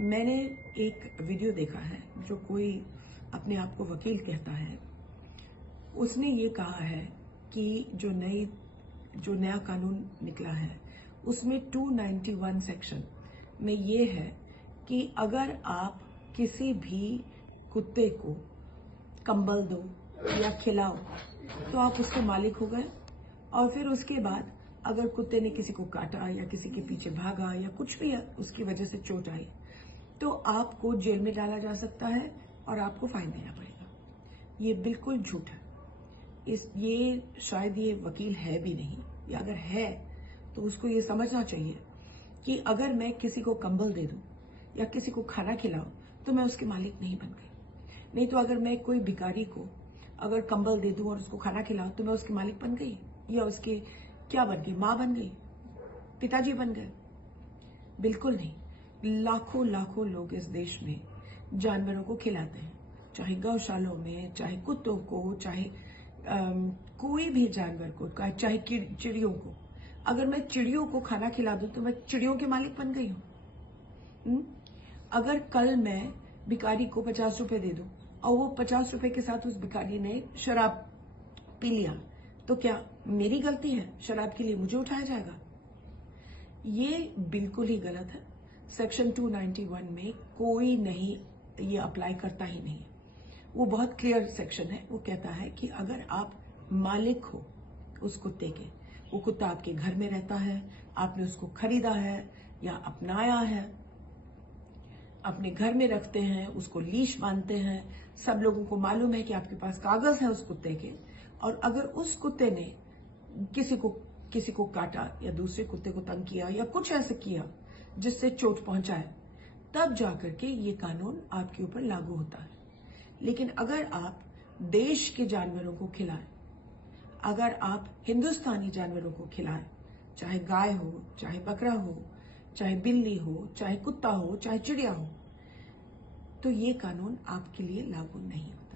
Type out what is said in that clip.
मैंने एक वीडियो देखा है जो कोई अपने आप को वकील कहता है। उसने ये कहा है कि जो नया कानून निकला है उसमें 291 सेक्शन में ये है कि अगर आप किसी भी कुत्ते को कंबल दो या खिलाओ तो आप उसके मालिक हो गए, और फिर उसके बाद अगर कुत्ते ने किसी को काटा या किसी के पीछे भागा या कुछ भी उसकी वजह से चोट आई तो आपको जेल में डाला जा सकता है और आपको फाइन देना पड़ेगा। ये बिल्कुल झूठ है। ये शायद ये वकील है भी नहीं, या अगर है तो उसको ये समझना चाहिए कि अगर मैं किसी को कंबल दे दूं या किसी को खाना खिलाऊं तो मैं उसके मालिक नहीं बन गई। नहीं तो अगर मैं कोई भिखारी को अगर कंबल दे दूं और उसको खाना खिलाऊं तो मैं उसकी मालिक बन गई, या उसके क्या बन गई, माँ बन गई, पिताजी बन गए? बिल्कुल नहीं। लाखों लाखों लोग इस देश में जानवरों को खिलाते हैं, चाहे गौशालों में, चाहे कुत्तों को, चाहे कोई भी जानवर को, चाहे चिड़ियों को। अगर मैं चिड़ियों को खाना खिला दूं तो मैं चिड़ियों के मालिक बन गई हूं। अगर कल मैं भिखारी को 50 रुपए दे दूं और वो 50 रुपए के साथ उस भिखारी ने शराब पी लिया तो क्या मेरी गलती है? शराब के लिए मुझे उठाया जाएगा? ये बिल्कुल ही गलत है। सेक्शन 291 में कोई नहीं ये अप्लाई करता ही नहीं। वो बहुत क्लियर सेक्शन है। वो कहता है कि अगर आप मालिक हो उस कुत्ते के, वो कुत्ता आपके घर में रहता है, आपने उसको खरीदा है या अपनाया है, अपने घर में रखते हैं, उसको लीश बांधते हैं, सब लोगों को मालूम है कि आपके पास कागज है उस कुत्ते के, और अगर उस कुत्ते ने किसी को काटा या दूसरे कुत्ते को तंग किया या कुछ ऐसे किया जिससे चोट पहुंचाए, तब जाकर के ये कानून आपके ऊपर लागू होता है। लेकिन अगर आप देश के जानवरों को खिलाएं, अगर आप हिंदुस्तानी जानवरों को खिलाएं, चाहे गाय हो, चाहे बकरा हो, चाहे बिल्ली हो, चाहे कुत्ता हो, चाहे चिड़िया हो, तो ये कानून आपके लिए लागू नहीं होता।